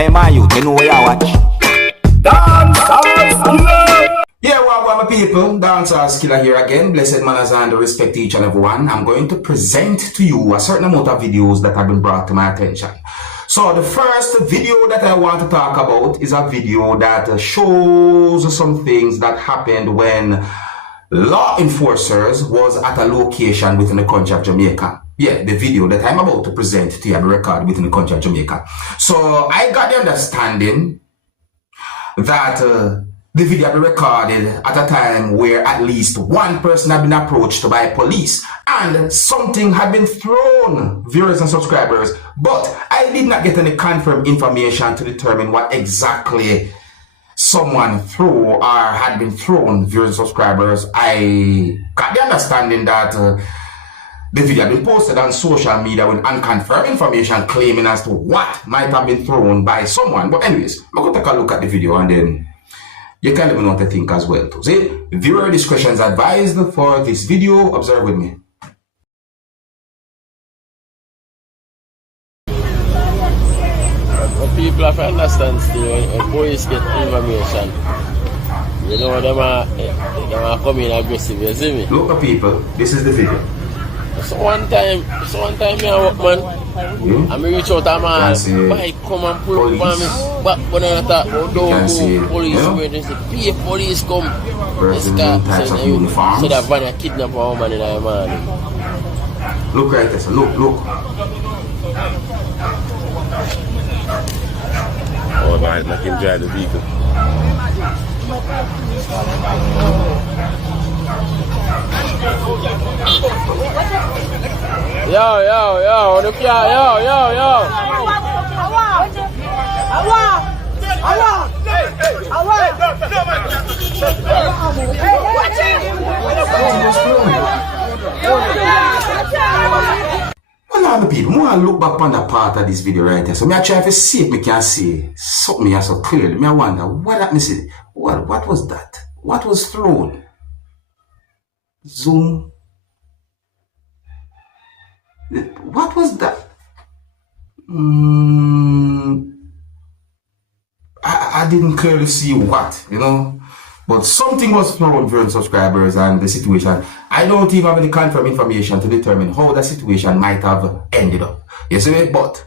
Hey man, you know where you watch. Dancehall skilla. Yeah, well, my people, Dancehall skilla here again. Blessed manners and respect to each and every one. I'm going to present to you a certain amount of videos that have been brought to my attention. So the first video that I want to talk about is a video that shows some things that happened when law enforcers was at a location within the country of Jamaica. Yeah, the video that I'm about to present to you have been recorded within the country of Jamaica. So I got the understanding that the video had been recorded at a time where at least one person had been approached by police and something had been thrown, viewers and subscribers, but I did not get any confirmed information to determine what exactly someone threw or had been thrown, viewers and subscribers. I got the understanding that the video had been posted on social media with unconfirmed information claiming as to what might have been thrown by someone. But anyways, I'm going to take a look at the video and then you can let me know what to think as well. See, viewer discretion is advised for this video. Observe with me. People have to understand still when police get information, you know, them are coming aggressive, you see me? Look at people, this is the video. So one time me and work man, and me reach out to a man, bike come and pull up on me, back when I thought, oh don't go, police emergency, pay police come. This guy said that van kidnap a woman in a man. Look right there, so look. Oh man, let him drive the vehicle. Yo, look here, yo. Well, now, people, I look back on the part of this video right here. So, I try to see if I can see something here so clearly. I wonder, what happened? What was that? What was thrown? Zoom. What was that? I didn't clearly see what, you know. But something was thrown for subscribers and the situation. I don't even have any confirmed information to determine how the situation might have ended up. You see me? But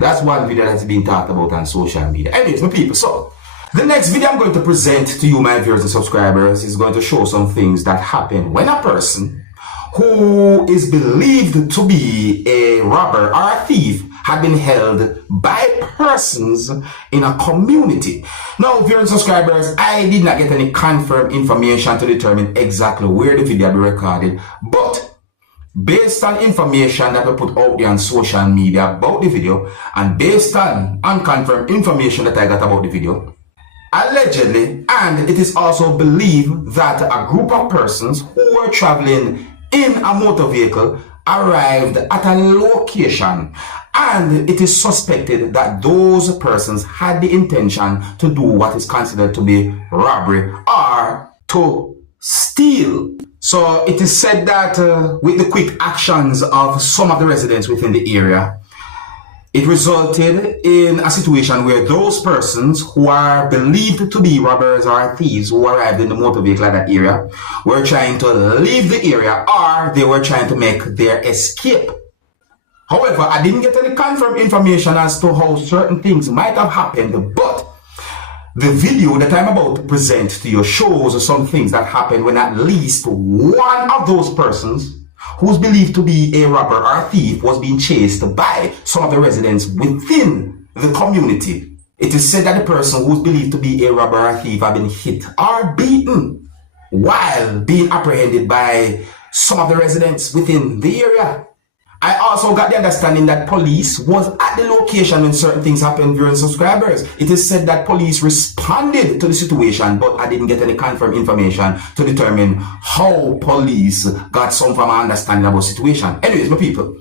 that's one video that's being talked about on social media. Anyways, my people, so the next video I'm going to present to you, my viewers and subscribers, is going to show some things that happen when a person who is believed to be a robber or a thief had been held by persons in a community. Now, viewers and subscribers, I did not get any confirmed information to determine exactly where the video had been recorded, but based on information that we put out there on social media about the video, and based on unconfirmed information that I got about the video, allegedly, and it is also believed that a group of persons who were traveling in a motor vehicle arrived at a location, and it is suspected that those persons had the intention to do what is considered to be robbery or to steal. So it is said that with the quick actions of some of the residents within the area, it resulted in a situation where those persons who are believed to be robbers or thieves who arrived in the motor vehicle at that area were trying to leave the area, or they were trying to make their escape. However, I didn't get any confirmed information as to how certain things might have happened, but the video that I'm about to present to you shows some things that happened when at least one of those persons who's believed to be a robber or a thief was being chased by some of the residents within the community. It is said that the person who's believed to be a robber or a thief had been hit or beaten while being apprehended by some of the residents within the area. I also got the understanding that police was at the location when certain things happened, viewers and subscribers. It is said that police responded to the situation, but I didn't get any confirmed information to determine how police got some form of understanding about the situation. Anyways, my people,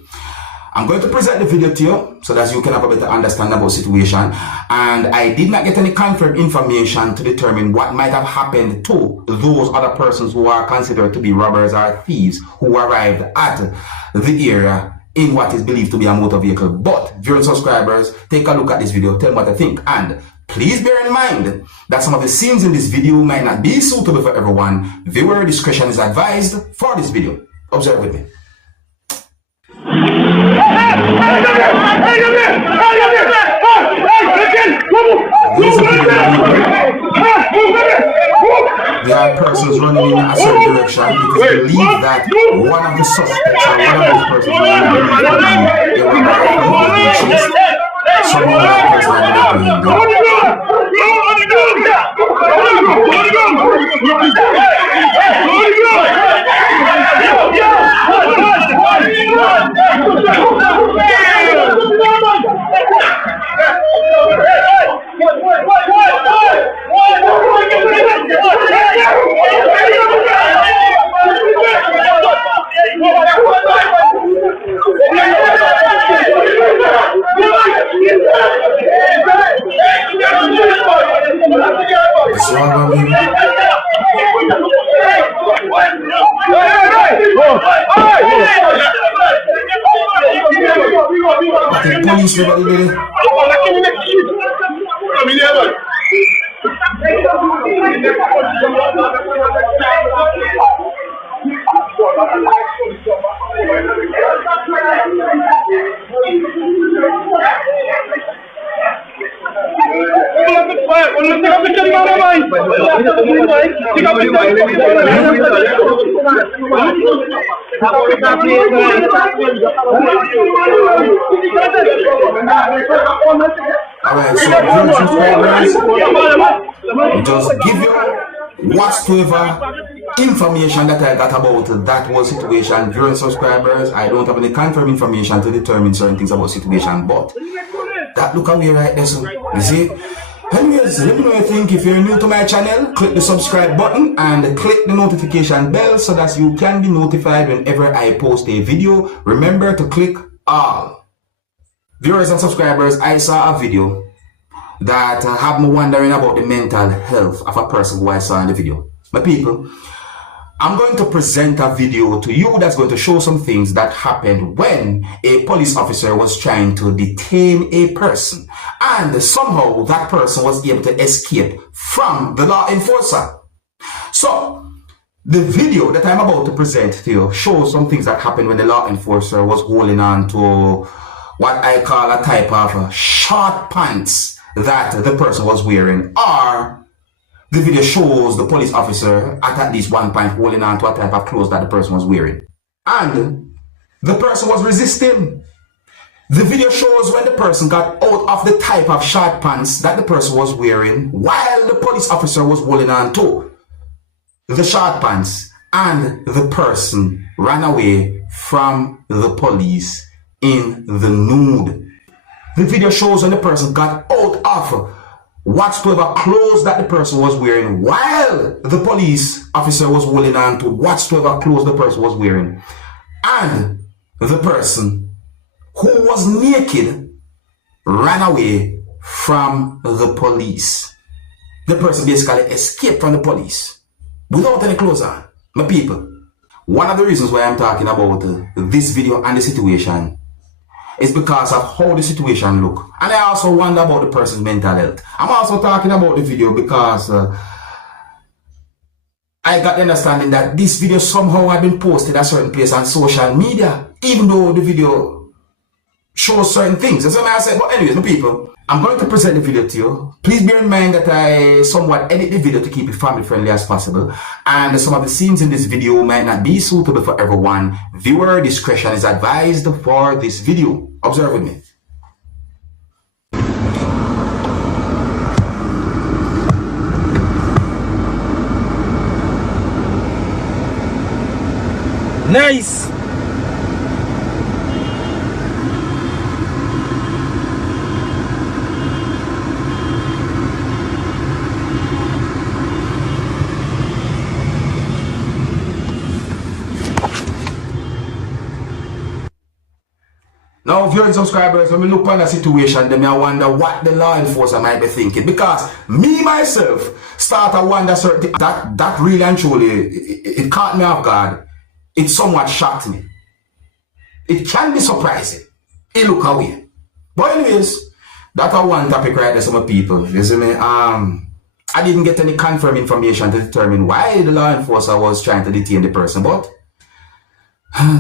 I'm going to present the video to you so that you can have a better understanding about the situation. And I did not get any confirmed information to determine what might have happened to those other persons who are considered to be robbers or thieves who arrived at the area in what is believed to be a motor vehicle. But viewers and subscribers, take a look at this video, tell me what you think, and please bear in mind that some of the scenes in this video might not be suitable for everyone. Viewer discretion is advised for this video. Observe with me. There are persons running in a certain direction. It is believed that one of the suspects or one of those persons running in the someone that person has been police never did it. Alright, so just give you whatsoever information that I got about that whole situation. Viewers, subscribers, I don't have any confirmed information to determine certain things about situation, but that look away right there, so you see. Anyways, let me know what you think. If you're new to my channel, click the subscribe button and click the notification bell so that you can be notified whenever I post a video. Remember to click all. Viewers and subscribers, I saw a video that had me wondering about the mental health of a person who I saw in the video. My people, I'm going to present a video to you that's going to show some things that happened when a police officer was trying to detain a person, and somehow that person was able to escape from the law enforcer. So the video that I'm about to present to you shows some things that happened when the law enforcer was holding on to what I call a type of short pants that the person was wearing, or the video shows the police officer at least one point holding on to a type of clothes that the person was wearing, and the person was resisting. The video shows when the person got out of the type of short pants that the person was wearing while the police officer was holding on to the short pants, and the person ran away from the police in the nude. The video shows when the person got out of whatsoever clothes that the person was wearing while the police officer was holding on to whatsoever clothes the person was wearing, and the person who was naked ran away from the police. The person basically escaped from the police without any clothes on. My people, one of the reasons why I'm talking about this video and the situation is because of how the situation look, and I also wonder about the person's mental health. I'm also talking about the video because I got the understanding that this video somehow had been posted at a certain place on social media, even though the video shows certain things. That's what I said. But anyways, my people, I'm going to present the video to you. Please bear in mind that I somewhat edit the video to keep it family friendly as possible, and some of the scenes in this video might not be suitable for everyone. Viewer discretion is advised for this video. Observe with me. Nice. Now, viewers and subscribers, when we look on the situation, then I wonder what the law enforcer might be thinking. Because me, myself, start to wonder certain things. That really and truly, it caught me off guard. It somewhat shocked me. It can be surprising. It look away. But anyways, that's one topic right there, some people. You see me? I didn't get any confirmed information to determine why the law enforcer was trying to detain the person, but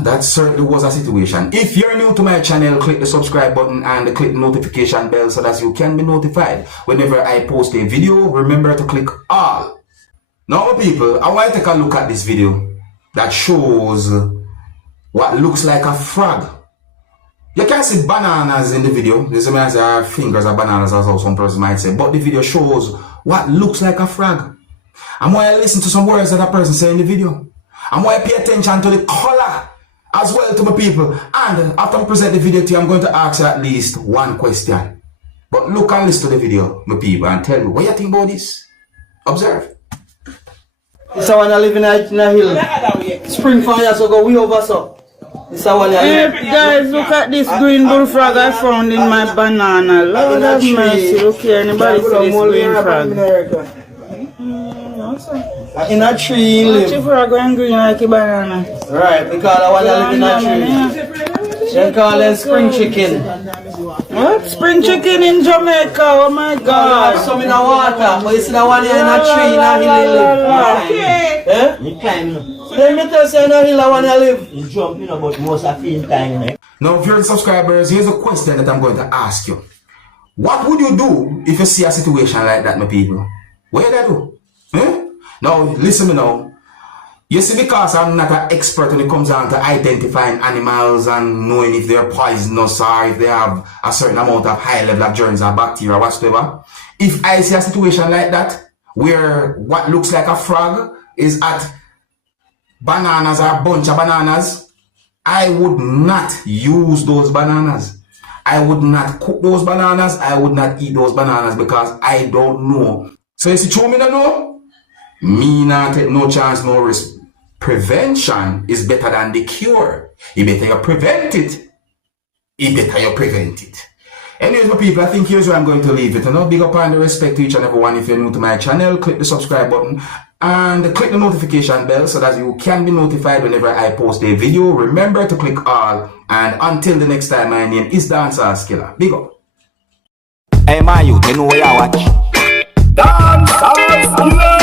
that certainly was a situation. If you're new to my channel, click the subscribe button and click the notification bell so that you can be notified whenever I post a video. Remember to click all. Now people, I want to take a look at this video that shows what looks like a frog. You can see bananas in the video. This means our fingers are bananas, as how some person might say. But the video shows what looks like a frog. I'm going to listen to some words that a person say in the video. I'm going to pay attention to the color as well to my people. And after I present the video to you, I'm going to ask you at least one question. But look and listen to the video, my people, and tell me what you think about this. Observe. This one I live in a hill. Spring fire, so go way over so. This one hey guys, look at this green bullfrog I found in my banana. Lord have mercy, look here, anybody see this green frog? In a tree you live. Which frog going green like a banana? Right, because I want to live in a tree. They call them spring chicken. What? Spring chicken in Jamaica, oh my god. Have some in the water, but you see that one here in a tree in a hill you live. Eh? You climb. Then me tell you in a hill I want to live. You jump, but most of the time, Now, viewers, subscribers, here's a question that I'm going to ask you. What would you do if you see a situation like that, my people? What would you do? Eh? Now, listen me now. You see, because I'm not an expert when it comes down to identifying animals and knowing if they're poisonous or if they have a certain amount of high level of germs or bacteria or whatsoever. If I see a situation like that, where what looks like a frog is at bananas or a bunch of bananas, I would not use those bananas. I would not cook those bananas. I would not eat those bananas because I don't know. So you see, show me no know? Me not take no chance, no risk. Prevention is better than the cure. You better you prevent it. You better you prevent it. Anyways, my people, I think here's where I'm going to leave it. And I'll big up and respect to each and every one. If you're new to my channel, click the subscribe button and click the notification bell so that you can be notified whenever I post a video. Remember to click all. And until the next time, my name is Dancehall Skilla. Big up. Hey, my youth, you know where you watch? Dancehall Skilla.